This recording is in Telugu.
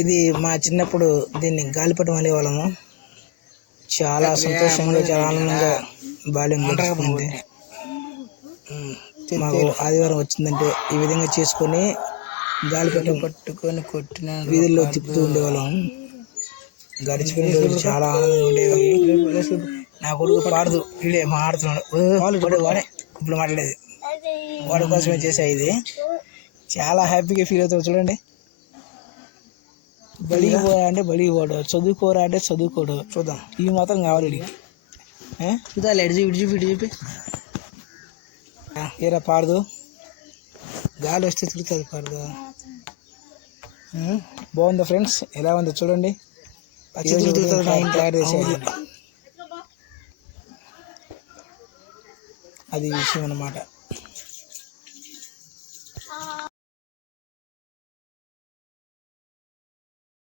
ఇది మా చిన్నప్పుడు దీన్ని గాలిపటం అనేవాళ్ళము. చాలా సంతోషంగా, చాలా ఆనందంగా బాల్యం గడుపుతుంది. మాకు ఆదివారం వచ్చిందంటే ఈ విధంగా చేసుకొని గాలిపటం పట్టుకొని కొట్టిన వీధుల్లో తిప్పుతూ ఉండేవాళ్ళం. గడిచిపోయిన రోజులు చాలా ఆనందంగా ఉండేవి. నా కొడుకు పాడదు, వీడే మాడుతున్నాడు. వాడే ఇప్పుడు మాట్లాడేది వాడి కోసమే చేసా. ఇది చాలా హ్యాపీగా ఫీల్ అవుతాడు. చూడండి, బడికి పోరా అంటే బడికి పోడు, చదువుకోరా అంటే చదువుకోడు. చూద్దాం, ఇవి మాత్రం కావాలి వీడికి. చూద్దాం, ఇటు చూపి ఏరా పాడదు, గాలి వస్తే తిరుగుతుంది పాడదు. బాగుందా ఫ్రెండ్స్? ఎలా ఉందో చూడండి. తయారు చేసేది అది విషయం అన్నమాట.